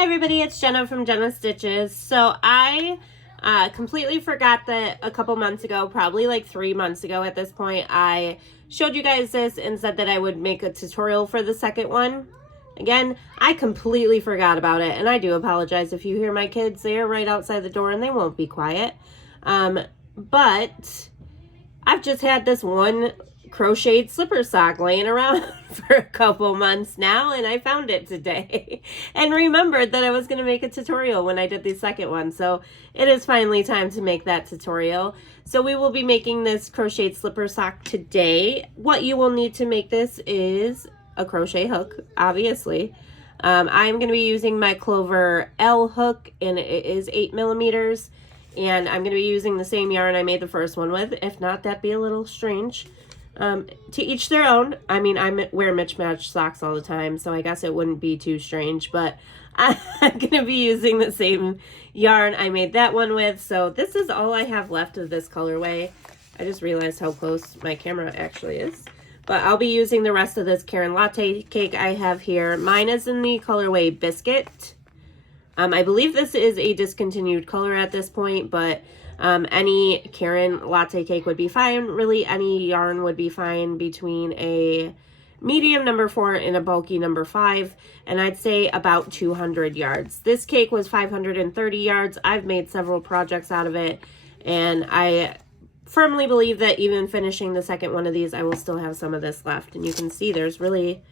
Hi everybody, it's Jenna from Jenna Stitches. So I completely forgot that a couple months ago, probably like 3 months ago at this point, I showed you guys this and said that I would make a tutorial for the second one. Again, I completely forgot about it, and I do apologize if you hear my kids. They are right outside the door and they won't be quiet. But I've just had this one crocheted slipper sock laying around for a couple months now, and I found it today and remembered that I was going to make a tutorial when I did the second one. So it is finally time to make that tutorial. So we will be making this crocheted slipper sock today. What you will need to make this is a crochet hook, obviously. I'm going to be using my Clover L hook, and it is 8 millimeters. And I'm going to be using the same yarn I made the first one with. If not, that'd be a little strange. To each their own. I mean, I wear mismatched socks all the time, so I guess it wouldn't be too strange. But I'm going to be using the same yarn I made that one with. So this is all I have left of this colorway. I just realized how close my camera actually is. But I'll be using the rest of this Karen Latte cake I have here. Mine is in the colorway Biscuit. I believe this is a discontinued color at this point, but any Karen Latte cake would be fine. Really, any yarn would be fine between a medium number 4 and a bulky number 5, and I'd say about 200 yards. This cake was 530 yards. I've made several projects out of it, and I firmly believe that even finishing the second one of these, I will still have some of this left, and you can see there's really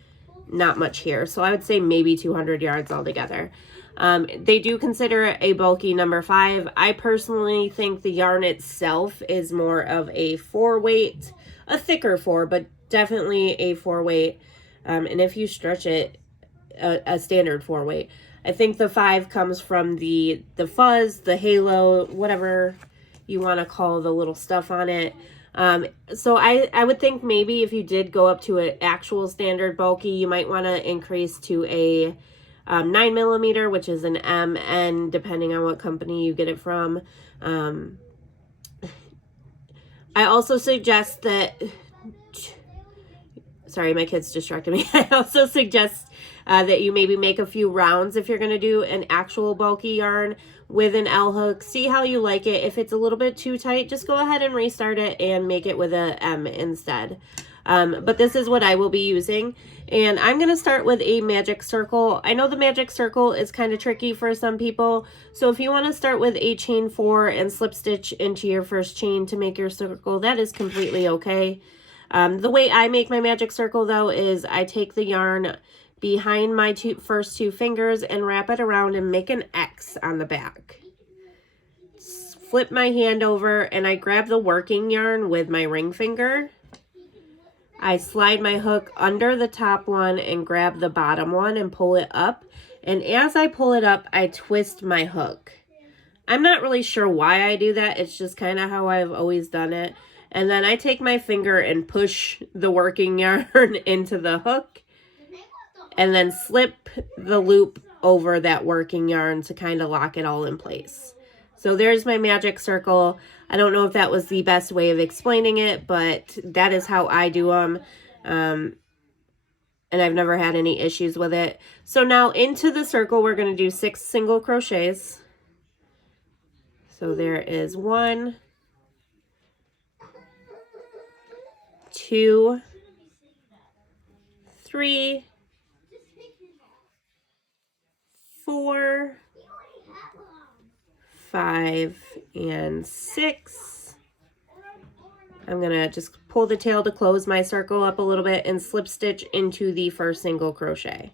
not much here. So I would say maybe 200 yards altogether. They do consider it a bulky number 5. I personally think the yarn itself is more of a 4 weight, a thicker 4, but definitely a 4 weight. And if you stretch it, a standard 4 weight. I think the 5 comes from the fuzz, the halo, whatever you want to call the little stuff on it. So I would think maybe if you did go up to an actual standard bulky, you might want to increase to a 9 millimeter, which is an MN, depending on what company you get it from. I also suggest that, sorry, my kids distracted me. I also suggest that you maybe make a few rounds if you're going to do an actual bulky yarn with an L hook. See how you like it. If it's a little bit too tight, just go ahead and restart it and make it with a M instead. But this is what I will be using. And I'm going to start with a magic circle. I know the magic circle is kind of tricky for some people. So if you want to start with a chain 4 and slip stitch into your first chain to make your circle, that is completely okay. The way I make my magic circle though is I take the yarn behind my first 2 fingers and wrap it around and make an X on the back. Flip my hand over and I grab the working yarn with my ring finger. I slide my hook under the top one and grab the bottom one and pull it up. And as I pull it up, I twist my hook. I'm not really sure why I do that. It's just kind of how I've always done it. And then I take my finger and push the working yarn into the hook. And then slip the loop over that working yarn to kind of lock it all in place. So there's my magic circle. I don't know if that was the best way of explaining it, but that is how I do them. And I've never had any issues with it. So now into the circle, we're going to do 6 single crochets. So there is 1, 2, 3, 4, 5, and 6. I'm going to just pull the tail to close my circle up a little bit and slip stitch into the first single crochet.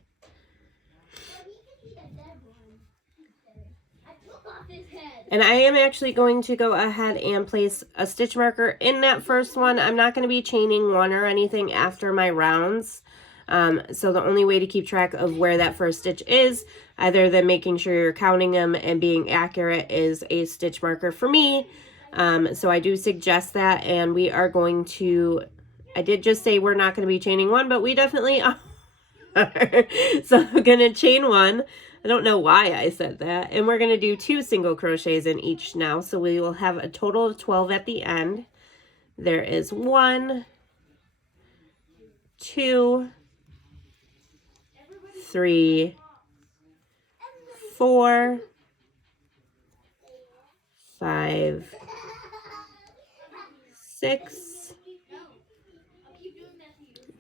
And I am actually going to go ahead and place a stitch marker in that first one. I'm not going to be chaining one or anything after my rounds. So the only way to keep track of where that first stitch is, other than making sure you're counting them and being accurate, is a stitch marker for me. So I do suggest that, and we are going to, I did just say we're not going to be chaining one, but we definitely are. So I'm going to chain 1. I don't know why I said that. And we're going to do 2 single crochets in each now. So we will have a total of 12 at the end. There is 1, 2, 3, 4, 5, 6,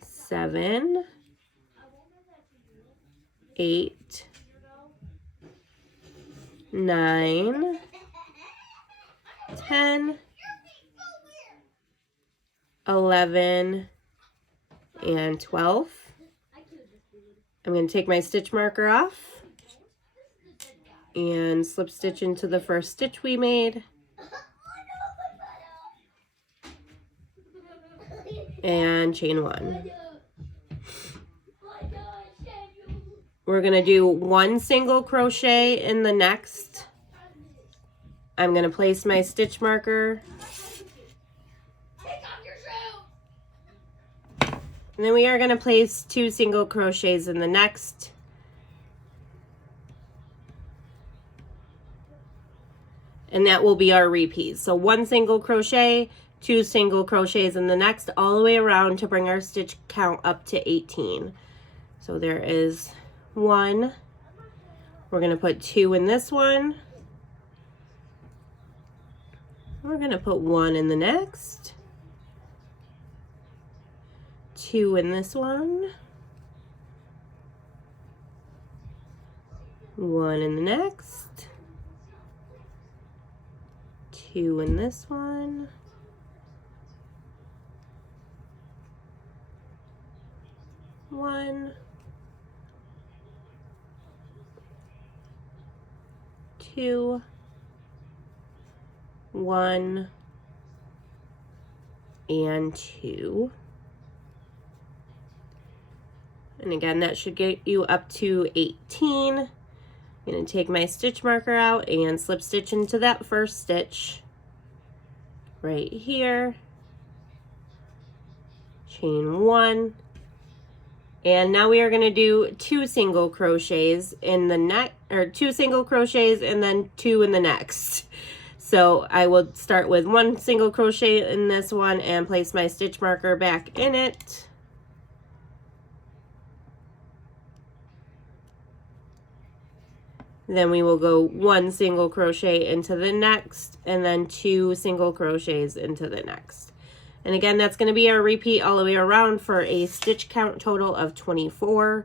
7, 8, 9, 10, 11, and 12. I'm going to take my stitch marker off and slip stitch into the first stitch we made. And chain 1. We're going to do 1 single crochet in the next. I'm going to place my stitch marker. And then we are going to place 2 single crochets in the next. And that will be our repeat. So 1 single crochet, 2 single crochets in the next, all the way around to bring our stitch count up to 18. So there is 1. We're going to put 2 in this one. We're going to put 1 in the next. 2 in this one. 1 in the next. 2 in this one. 1. 2. 1. And 2. And again, that should get you up to 18. I'm going to take my stitch marker out and slip stitch into that first stitch right here. Chain 1. And now we are going to do 2 single crochets in the next, or 2 single crochets and then 2 in the next. So I will start with 1 single crochet in this one and place my stitch marker back in it. Then we will go 1 single crochet into the next and then 2 single crochets into the next. And again, that's going to be our repeat all the way around for a stitch count total of 24.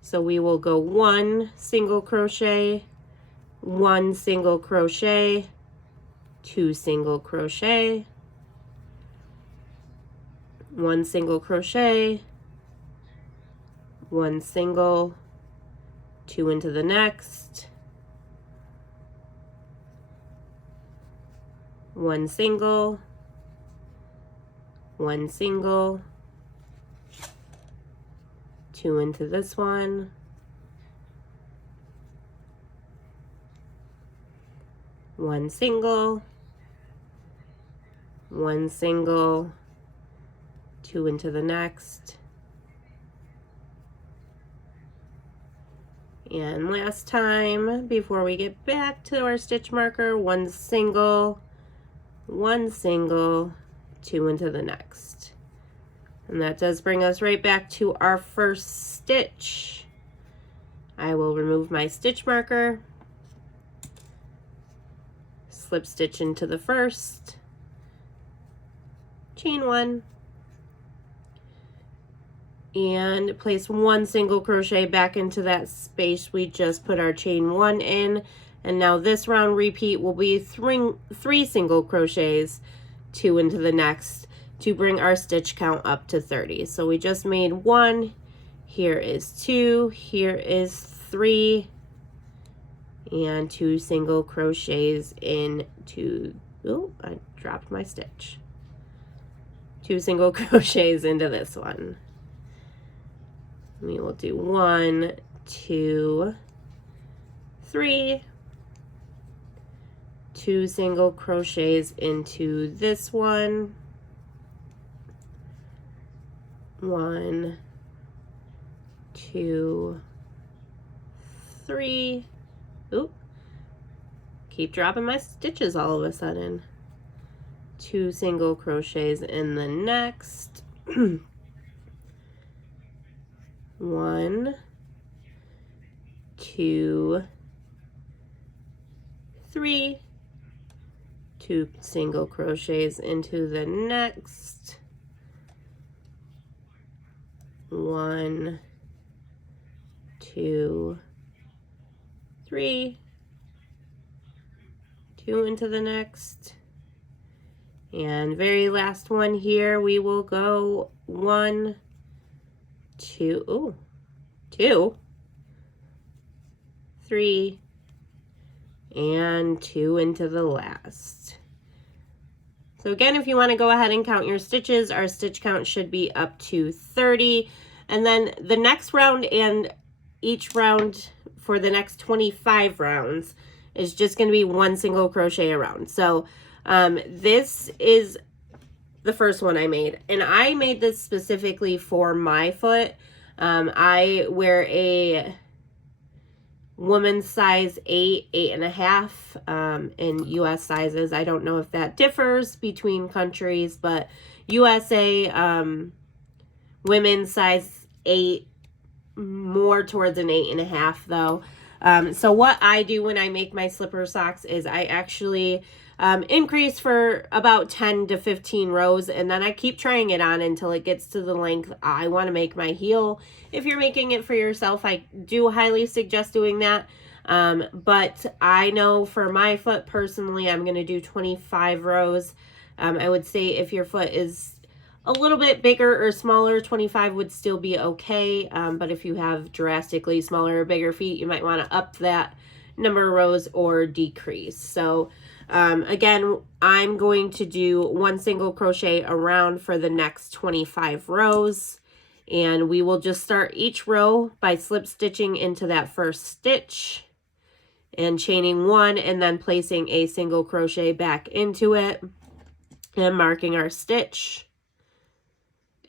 So we will go 1 single crochet, 1 single crochet, 2 single crochet, 1 single crochet, 1 single, 2 into the next, 1 single, 1 single, 2 into this one, 1 single, 1 single, 2 into the next. And last time, before we get back to our stitch marker, 1 single, 1 single, 2 into the next. And that does bring us right back to our first stitch. I will remove my stitch marker, slip stitch into the first, chain 1, and place 1 single crochet back into that space we just put our chain 1 in. And now this round repeat will be 3 single crochets, 2 into the next, to bring our stitch count up to 30. So we just made 1, here is 2, here is 3, and 2 single crochets into, oh, I dropped my stitch. 2 single crochets into this one. We will do 1, 2, 3, 2 single crochets into this one, 1, 2, 3. Oop, keep dropping my stitches all of a sudden. 2 single crochets in the next. 1, 2, 3, 2 single crochets into the next, 1, 2, 3, 2 into the next, and very last one here we will go 1, 2, 2, 3, and 2 into the last. So again, if you want to go ahead and count your stitches, our stitch count should be up to 30. And then the next round and each round for the next 25 rounds is just going to be 1 single crochet a round. So this is the first one I made. And I made this specifically for my foot. I wear a woman's size 8, 8.5 in US sizes. I don't know if that differs between countries, but USA women's size 8, more towards an 8.5 though. So what I do when I make my slipper socks is I actually increase for about 10 to 15 rows, and then I keep trying it on until it gets to the length I want to make my heel. If you're making it for yourself, I do highly suggest doing that. But I know for my foot personally, I'm going to do 25 rows. I would say if your foot is a little bit bigger or smaller, 25 would still be okay. But if you have drastically smaller or bigger feet, you might want to up that number of rows or decrease. So again, I'm going to do 1 single crochet around for the next 25 rows, and we will just start each row by slip stitching into that first stitch and chaining 1 and then placing a single crochet back into it and marking our stitch.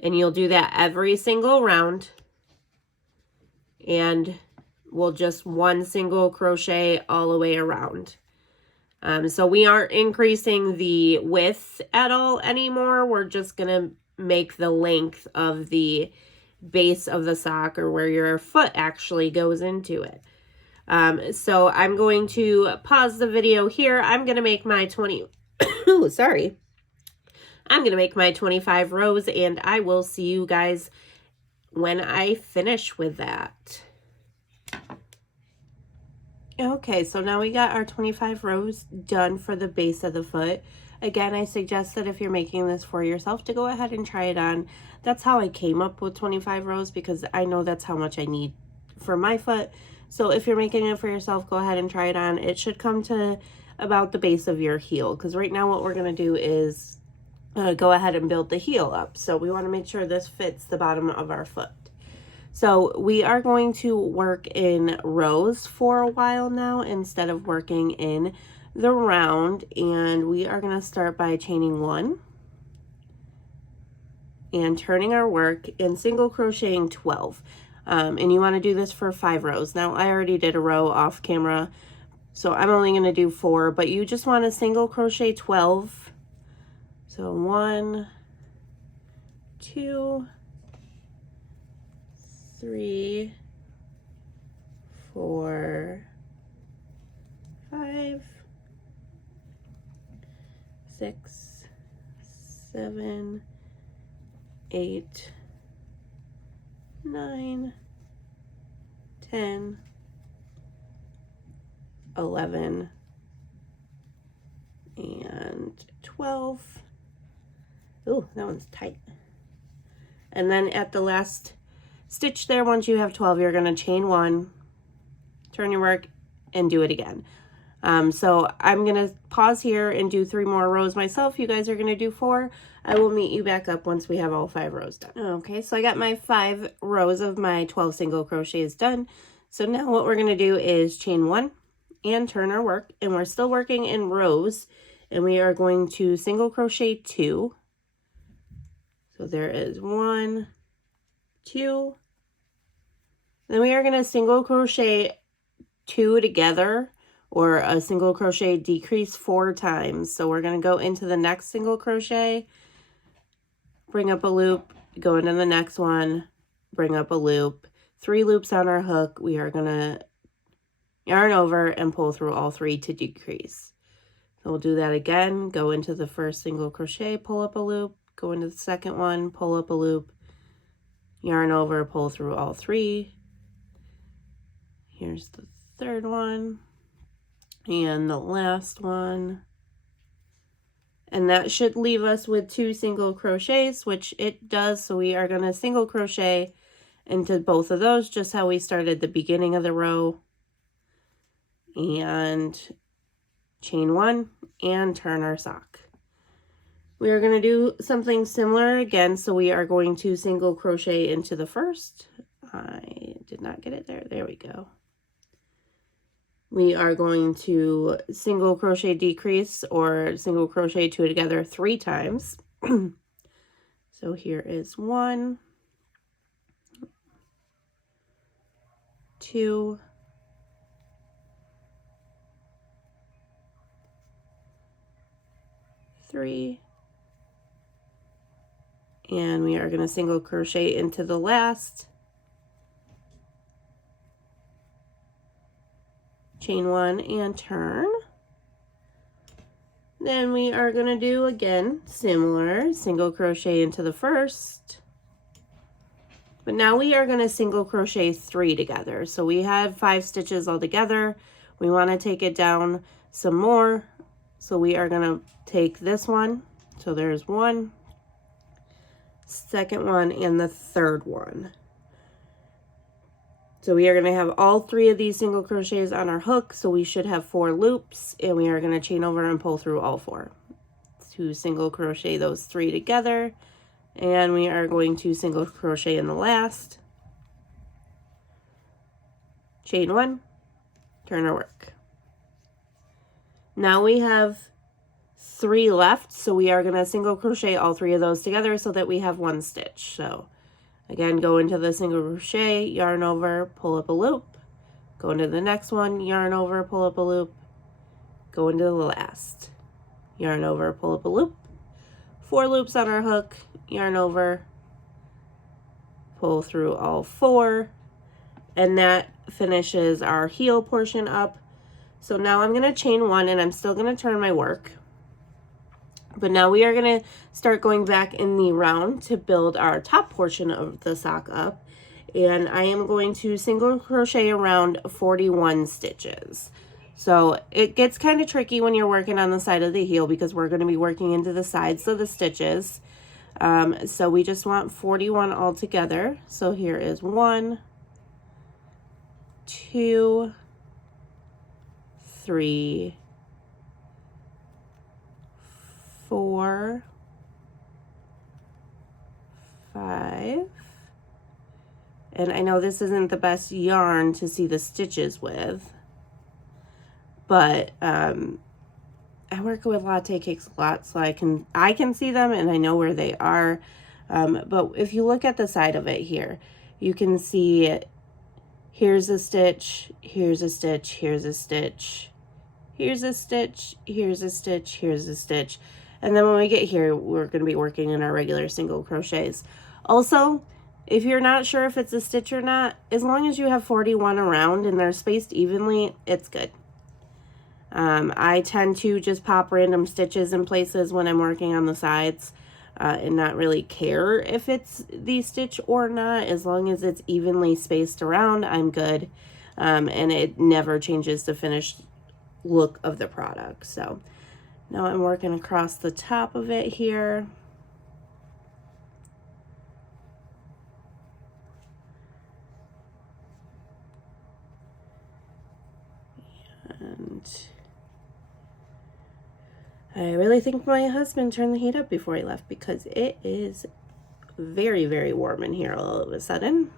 And you'll do that every single round, and we'll just 1 single crochet all the way around. So we aren't increasing the width at all anymore. We're just going to make the length of the base of the sock, or where your foot actually goes into it. So I'm going to pause the video here. I'm going to make my 20, sorry. I'm going to make my 25 rows, and I will see you guys when I finish with that. Okay, so now we got our 25 rows done for the base of the foot. Again, I suggest that if you're making this for yourself, to go ahead and try it on. That's how I came up with 25 rows, because I know that's how much I need for my foot. So if you're making it for yourself, go ahead and try it on. It should come to about the base of your heel, because right now what we're going to do is go ahead and build the heel up. So we want to make sure this fits the bottom of our foot. So we are going to work in rows for a while now instead of working in the round, and we are going to start by chaining 1 and turning our work and single crocheting 12. And you want to do this for 5 rows. Now I already did a row off camera, so I'm only going to do 4, but you just want to single crochet 12. So 1, 2, 3, 4, 5, 6, 7, 8, 9, 10, 11, and 12. Ooh, that one's tight. And then at the last stitch there, once you have 12, you're going to chain 1, turn your work, and do it again. So I'm going to pause here and do 3 more rows myself. You guys are going to do 4. I will meet you back up once we have all 5 rows done. Okay, so I got my 5 rows of my 12 single crochets done. So now what we're going to do is chain 1 and turn our work, and we're still working in rows, and we are going to single crochet 2. So there is 1, 2. Then we are going to single crochet 2 together, or a single crochet decrease 4 times. So we're going to go into the next single crochet, bring up a loop, go into the next one, bring up a loop, 3 loops on our hook. We are going to yarn over, and pull through all 3 to decrease. So we'll do that again. Go into the first single crochet, pull up a loop, go into the second one, pull up a loop, yarn over, pull through all 3. Here's the third one and the last one. And that should leave us with 2 single crochets, which it does. So we are going to single crochet into both of those, just how we started the beginning of the row, and chain 1 and turn our sock. We are going to do something similar again. So we are going to single crochet into the first. I did not get it there. There we go. We are going to single crochet decrease or single crochet 2 together 3 times. So here is 1, 2, 3, and we are going to single crochet into the last, chain 1 and turn. Then we are going to do again similar, single crochet into the first, but now we are going to single crochet 3 together. So we have 5 stitches all together. We want to take it down some more, so we are going to take this one. So there's 1, second one, and the third one. So we are going to have all 3 of these single crochets on our hook, so we should have 4 loops, and we are going to chain over and pull through all 4. To single crochet those 3 together, and we are going to single crochet in the last, chain 1, turn our work. Now we have 3 left, so we are going to single crochet all 3 of those together so that we have 1 stitch. So again, go into the single crochet, yarn over, pull up a loop, go into the next one, yarn over, pull up a loop, go into the last, yarn over, pull up a loop, 4 loops on our hook, yarn over, pull through all 4, and that finishes our heel portion up. So now I'm going to chain 1, and I'm still going to turn my work. But now we are going to start going back in the round to build our top portion of the sock up. And I am going to single crochet around 41 stitches. So it gets kind of tricky when you're working on the side of the heel because we're going to be working into the sides of the stitches. So we just want 41 all together. So here is 1, 2, 3, 4, 5, and I know this isn't the best yarn to see the stitches with, but I work with latte cakes a lot, so I can see them and I know where they are. But if you look at the side of it here, you can see here's a stitch, here's a stitch, here's a stitch, here's a stitch, here's a stitch, here's a stitch. And then when we get here, we're going to be working in our regular single crochets. Also, if you're not sure if it's a stitch or not, as long as you have 41 around and they're spaced evenly, it's good. I tend to just pop random stitches in places when I'm working on the sides and not really care if it's the stitch or not. As long as it's evenly spaced around, I'm good. And it never changes the finished look of the product. So now I'm working across the top of it here. And I really think my husband turned the heat up before he left because it is very, very warm in here all of a sudden.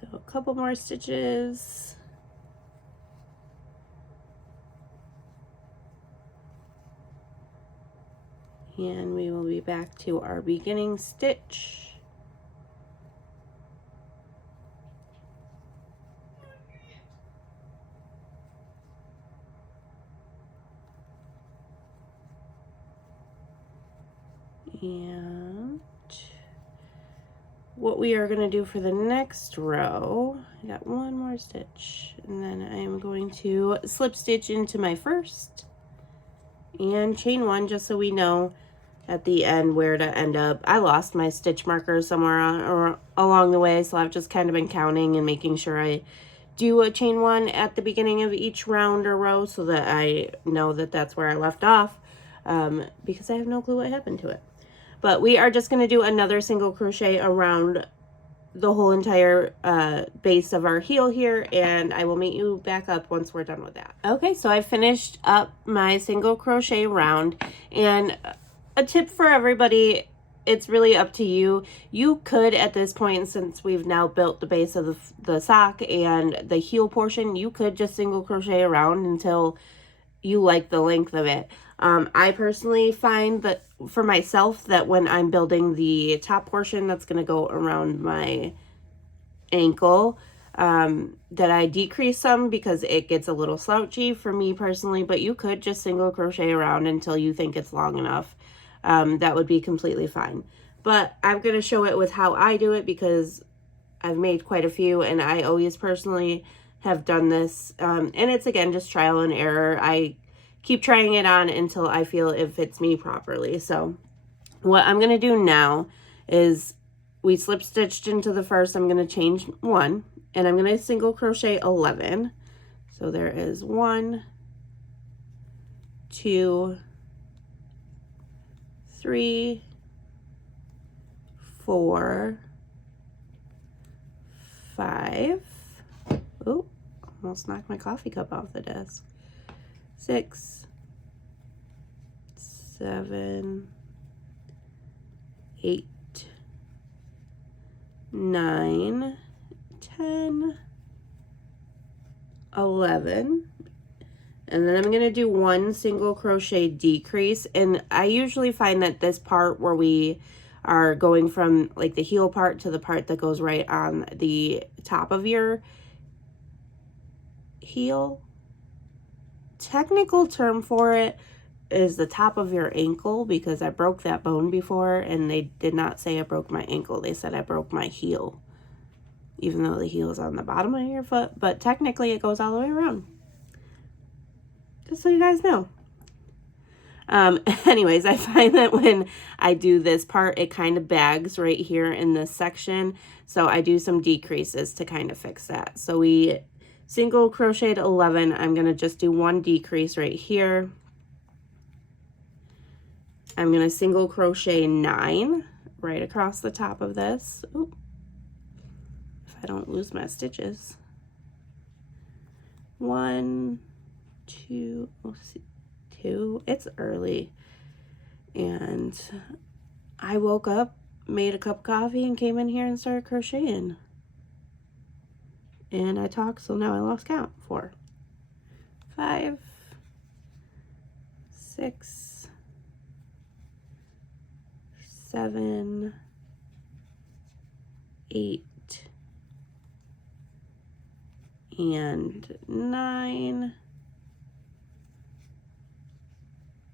So a couple more stitches. And we will be back to our beginning stitch. And what we are going to do for the next row, I got one more stitch, and then I'm going to slip stitch into my first and chain one, just so we know at the end where to end up. I lost my stitch marker somewhere along the way, so I've just kind of been counting and making sure I do a chain one at the beginning of each round or row so that I know that that's where I left off, because I have no clue what happened to it. But we are just going to do another single crochet around the whole entire base of our heel here, and I will meet you back up once we're done with that. Okay, so I finished up my single crochet round, and a tip for everybody, it's really up to you. You could, at this point, since we've now built the base of the sock and the heel portion, you could just single crochet around until you like the length of it. I personally find that for myself that when I'm building the top portion that's going to go around my ankle, that I decrease some because it gets a little slouchy for me personally, but you could just single crochet around until you think it's long enough. That would be completely fine. But I'm going to show it with how I do it because I've made quite a few, and I always personally have done this. And it's, again, just trial and error. I keep trying it on until I feel it fits me properly. So what I'm going to do now is we slip stitched into the first. I'm going to change one, and I'm going to single crochet 11. So there is 1, 2, 3, 4, 5. Oh, almost knocked my coffee cup off the desk. 6, 7, 8, 9, 10, 11. And then I'm going to do one single crochet decrease. And I usually find that this part where we are going from like the heel part to the part that goes right on the top of your heel, technical term for it is the top of your ankle, because I broke that bone before and they did not say I broke my ankle. They said I broke my heel, even though the heel is on the bottom of your foot, but technically it goes all the way around. Just so you guys know. Anyways, I find that when I do this part, it kind of bags right here in this section. So I do some decreases to kind of fix that. So we single crocheted 11. I'm going to just do one decrease right here. I'm going to single crochet 9 right across the top of this. Ooh, if I don't lose my stitches. 1, 2, 2. It's early, and I woke up, made a cup of coffee, and came in here and started crocheting. And I talked, so now I lost count. 4, 5, 6, 7, 8, and 9.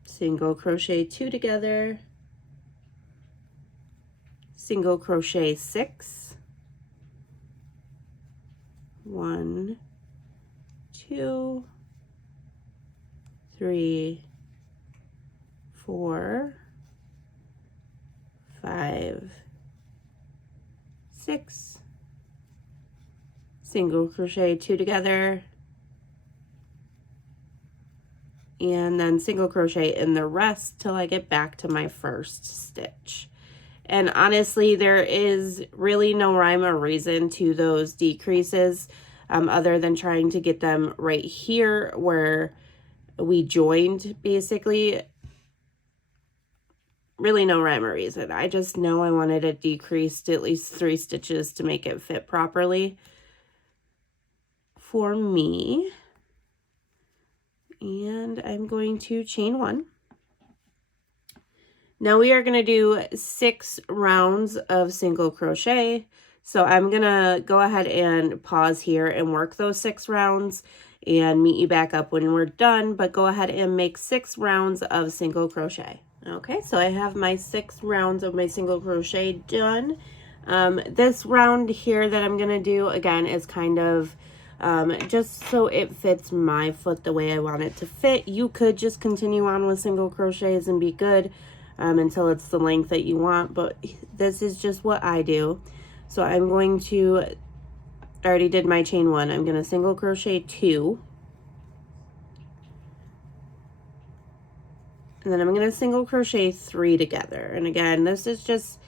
Single crochet 2 together, single crochet 6, 1, 2, 3, 4, 5, 6, single crochet 2 together, and then single crochet in the rest till I get back to my first stitch. And honestly, there is really no rhyme or reason to those decreases, other than trying to get them right here where we joined, basically. Really no rhyme or reason. I just know I wanted it decreased at least 3 stitches to make it fit properly for me. And I'm going to chain 1. Now we are going to do 6 rounds of single crochet. So I'm going to go ahead and pause here and work those 6 rounds and meet you back up when we're done, but go ahead and make 6 rounds of single crochet. Okay, so I have my 6 rounds of my single crochet done. This round here that I'm gonna do again is kind of just so it fits my foot the way I want it to fit. You could just continue on with single crochets and be good until it's the length that you want, but this is just what I do. So I'm going to, I already did my chain 1. I'm gonna single crochet 2. And then I'm going to single crochet 3 together. And again, this is just,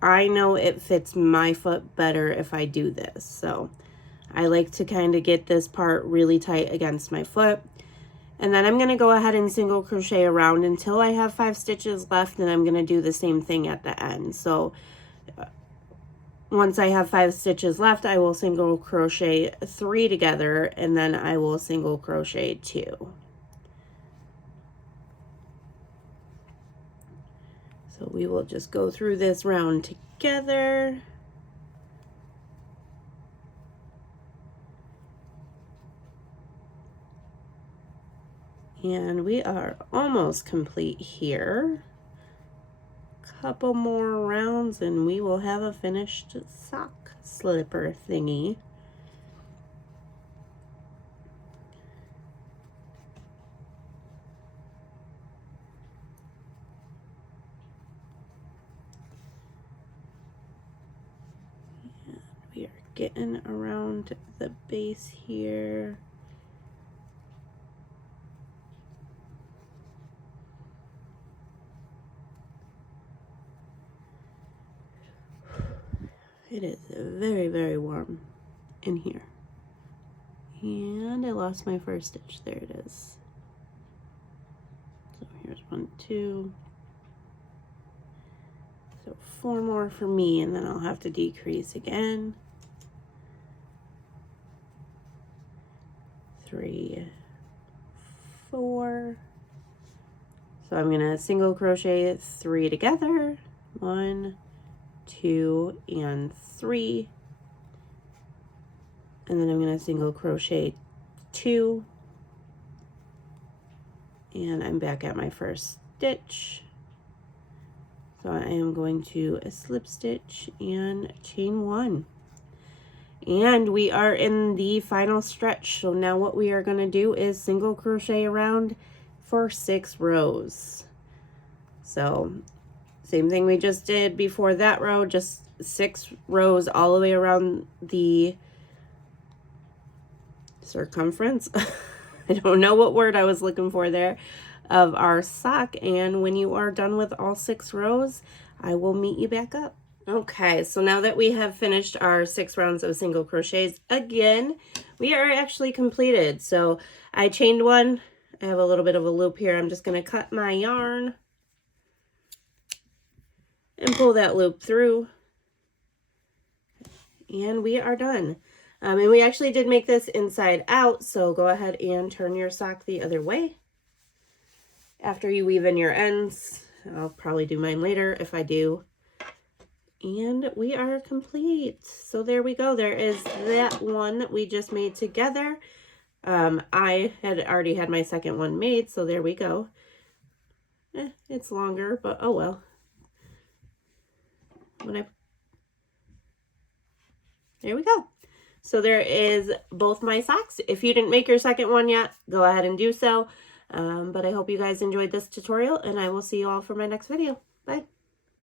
I know it fits my foot better if I do this. So I like to kind of get this part really tight against my foot. And then I'm going to go ahead and single crochet around until I have 5 stitches left. And I'm going to do the same thing at the end. So once I have 5 stitches left, I will single crochet 3 together. And then I will single crochet 2. So we will just go through this round together. And we are almost complete here. Couple more rounds and we will have a finished sock slipper thingy. We are getting around the base here. It is very, very warm in here. And I lost my first stitch. There it is. So here's 1, 2. So 4 more for me, and then I'll have to decrease again. 3, 4. So I'm gonna single crochet 3 together. 1, 2, and 3. And then I'm gonna single crochet 2. And I'm back at my first stitch. So I am going to slip stitch and chain 1. And we are in the final stretch. So now what we are going to do is single crochet around for 6 rows. So same thing we just did before that row, just 6 rows all the way around the circumference. I don't know what word I was looking for there, of our sock. And when you are done with all 6 rows, I will meet you back up. Okay, so now that we have finished our 6 rounds of single crochets, again, we are actually completed. So I chained 1. I have a little bit of a loop here. I'm just going to cut my yarn and pull that loop through. And we are done. And we actually did make this inside out, so go ahead and turn your sock the other way. After you weave in your ends, I'll probably do mine later if I do. And we are complete. So there we go. There is that one that we just made together. I had already had my second one made, so there we go. It's longer, but oh well. There we go. So there is both my socks. If you didn't make your second one yet, go ahead and do so. But I hope you guys enjoyed this tutorial, and I will see you all for my next video. Bye.